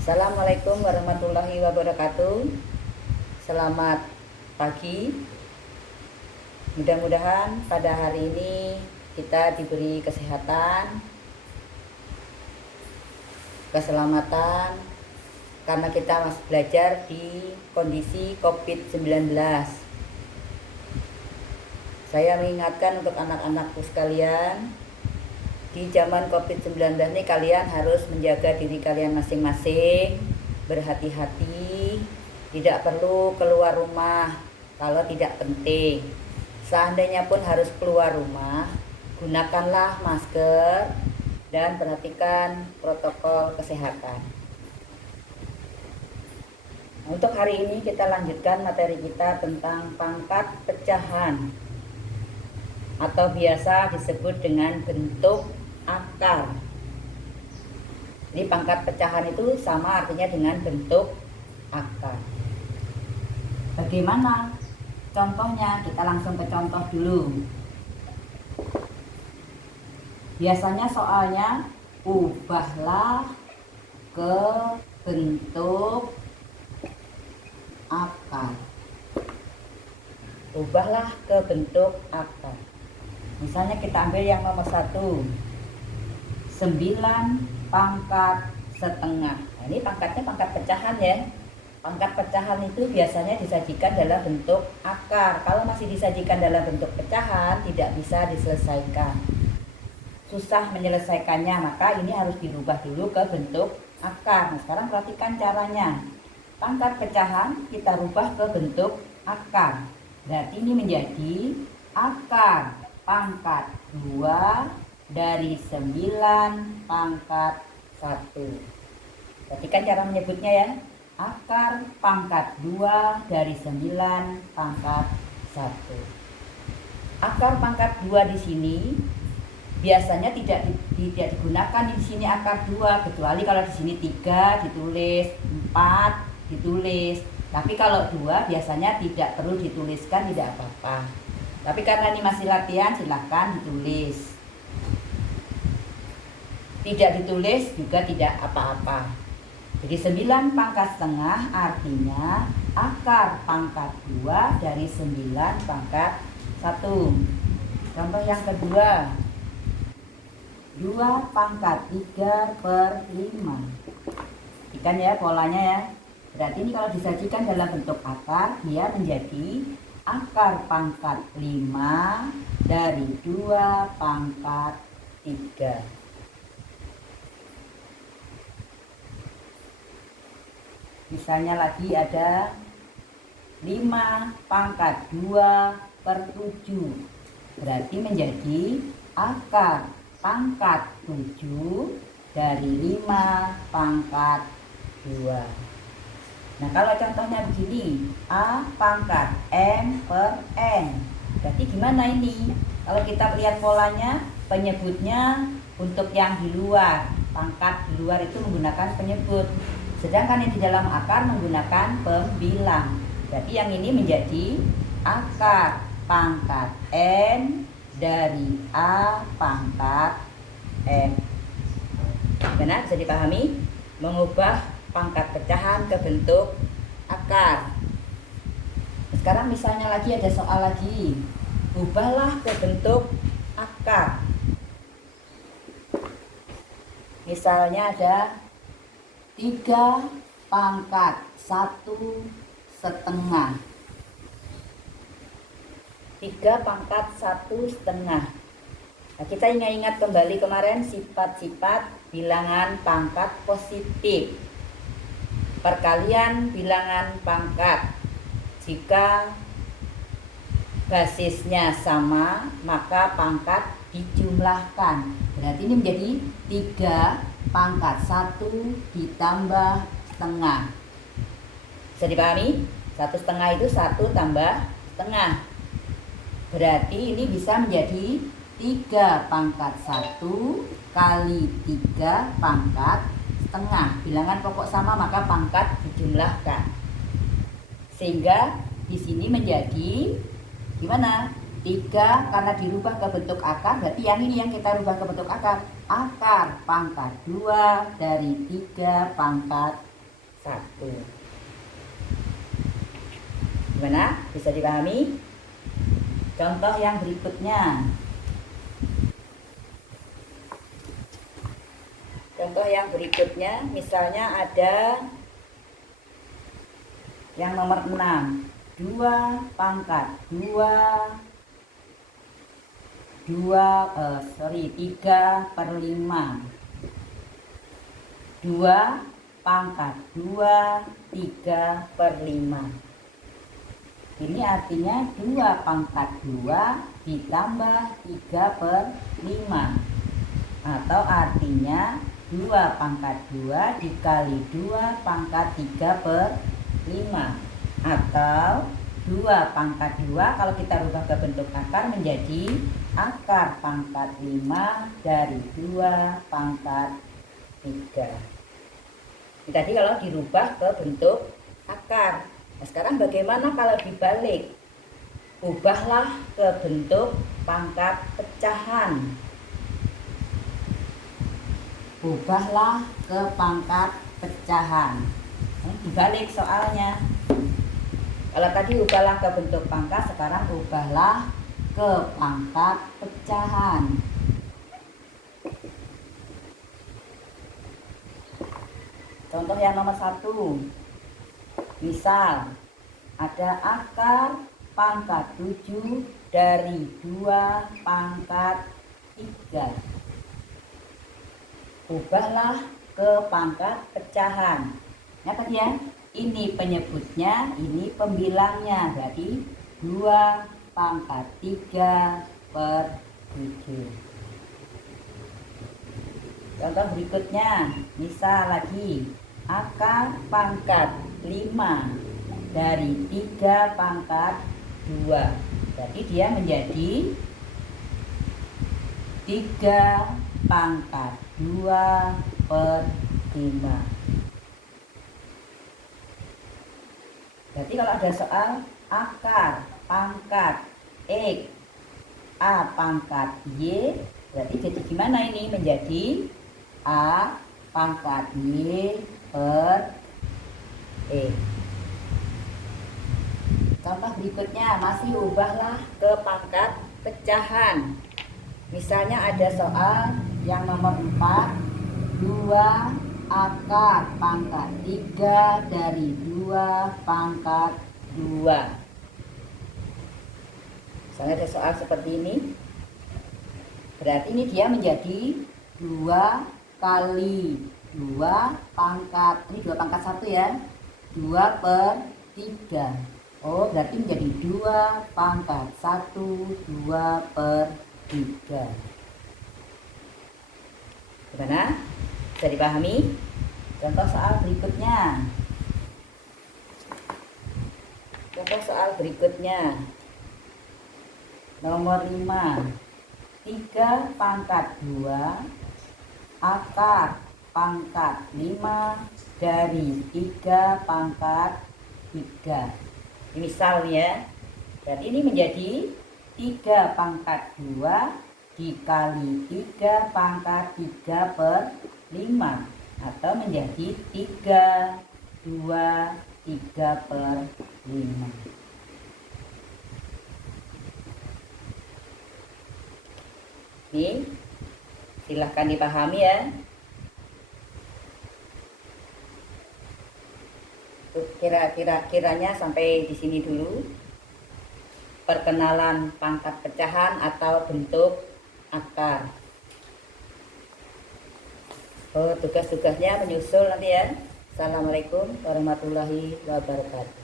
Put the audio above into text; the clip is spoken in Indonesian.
Assalamualaikum warahmatullahi wabarakatuh. Selamat pagi. Mudah-mudahan pada hari ini kita diberi kesehatan, keselamatan, karena kita masih belajar di kondisi COVID-19. Saya mengingatkan untuk anak-anakku sekalian, di zaman COVID-19 ini kalian harus menjaga diri kalian masing-masing, berhati-hati, tidak perlu keluar rumah kalau tidak penting. Seandainya pun harus keluar rumah, gunakanlah masker dan perhatikan protokol kesehatan. Untuk hari ini kita lanjutkan materi kita tentang pangkat pecahan atau biasa disebut dengan bentuk akar. Jadi pangkat pecahan itu sama artinya dengan bentuk akar. Bagaimana contohnya? Kita langsung ke contoh dulu. Biasanya soalnya ubahlah ke bentuk akar. Ubahlah ke bentuk akar. Misalnya kita ambil yang nomor 1, 9 pangkat setengah. Nah, ini pangkatnya pangkat pecahan ya. Pangkat pecahan itu biasanya disajikan dalam bentuk akar. Kalau masih disajikan dalam bentuk pecahan, tidak bisa diselesaikan. Susah menyelesaikannya, maka ini harus dirubah dulu ke bentuk akar. Nah, sekarang perhatikan caranya. Pangkat pecahan kita rubah ke bentuk akar. Berarti ini menjadi akar pangkat 2 dari 9 pangkat 1. Perhatikan cara menyebutnya ya. Akar pangkat 2 dari 9 pangkat 1. Akar pangkat 2 di sini biasanya tidak digunakan di sini akar 2, kecuali kalau di sini 3 ditulis, 4 ditulis. Tapi kalau 2 biasanya tidak perlu dituliskan, tidak apa-apa. Tapi karena ini masih latihan, silahkan ditulis. Tidak ditulis juga tidak apa-apa. Jadi 9 pangkat setengah artinya akar pangkat 2 dari 9 pangkat 1. Contoh yang kedua, 2 pangkat 3/5. Ikan ya polanya ya. Berarti ini kalau disajikan dalam bentuk akar, dia menjadi akar pangkat 5 dari 2 pangkat 3. Misalnya lagi ada 5 pangkat 2/7. Berarti menjadi akar pangkat 7 dari 5 pangkat 2. Nah, kalau contohnya begini, A pangkat M/N. Berarti gimana ini? Kalau kita lihat polanya, penyebutnya untuk yang di luar. Pangkat di luar itu menggunakan penyebut. Sedangkan yang di dalam akar menggunakan pembilang. Berarti yang ini menjadi akar pangkat N dari A pangkat M. Benar? Bisa dipahami? Mengubah pangkat pecahan ke bentuk akar. Sekarang misalnya lagi ada soal lagi. Ubahlah ke bentuk akar. Misalnya ada 3 pangkat 1/2. 3 pangkat 1/2. Nah, kita ingat-ingat kembali kemarin sifat-sifat bilangan pangkat positif. Perkalian bilangan pangkat. Jika basisnya sama, maka pangkat dijumlahkan. Berarti ini menjadi 3 pangkat 1 ditambah setengah. Bisa dipahami? 1/2 itu 1 tambah setengah. Berarti ini bisa menjadi 3 pangkat 1 kali 3 pangkat setengah. Bilangan pokok sama maka pangkat dijumlahkan. Sehingga di sini menjadi gimana? 3 karena dirubah ke bentuk akar, berarti yang ini yang kita rubah ke bentuk akar. Akar pangkat 2 dari 3 pangkat 1. Gimana? Bisa dipahami? Contoh yang berikutnya. Contoh yang berikutnya, misalnya ada yang nomor 6. 2 pangkat 3/5. 2 pangkat 3/5. Ini artinya 2 pangkat 2 ditambah 3/5. Atau artinya 2 pangkat 2 dikali 2 pangkat 3/5. Atau 2 pangkat 2 kalau kita rubah ke bentuk akar menjadi akar pangkat 5 dari 2 pangkat 3. Ini tadi kalau dirubah ke bentuk akar. Nah, sekarang bagaimana kalau dibalik? Ubahlah ke bentuk pangkat pecahan. Ubahlah ke pangkat pecahan. Dibalik soalnya. Kalau tadi ubahlah ke bentuk pangkat, sekarang ubahlah ke pangkat pecahan. Contoh yang nomor 1. Misal ada akar pangkat 7 dari 2 pangkat 3. Ubahlah ke pangkat pecahan. Ya tadi ya, ini penyebutnya, ini pembilangnya. Berarti 2 pangkat 3/7. Contoh berikutnya, misal lagi akar pangkat 5 dari 3 pangkat 2. Jadi dia menjadi 3 pangkat 2/5. Berarti kalau ada soal akar pangkat X A pangkat Y, berarti jadi gimana ini? Menjadi A pangkat Y per X. Contoh berikutnya, masih ubahlah ke pangkat pecahan. Misalnya ada soal yang nomor 4, 2 akar pangkat 3 dari 2 pangkat 2. Misalnya ada soal seperti ini, berarti ini dia menjadi 2 kali 2 pangkat, ini 2 pangkat 1 ya, 2/3. Oh, berarti menjadi 2 pangkat 1, 2/3. Gimana? Bisa dipahami? Contoh soal berikutnya. Contoh soal berikutnya. Nomor 5. 3 pangkat 2 akar pangkat 5 dari 3 pangkat 3. Misal ya. Berarti ini menjadi 3 pangkat 2 dikali 3 pangkat 3/5. Atau menjadi 3, 2, 3/5. Ini silahkan dipahami ya. Kiranya sampai di sini dulu perkenalan pangkat pecahan atau bentuk akar. Oh, tugas-tugasnya menyusul nanti ya. Assalamualaikum warahmatullahi wabarakatuh.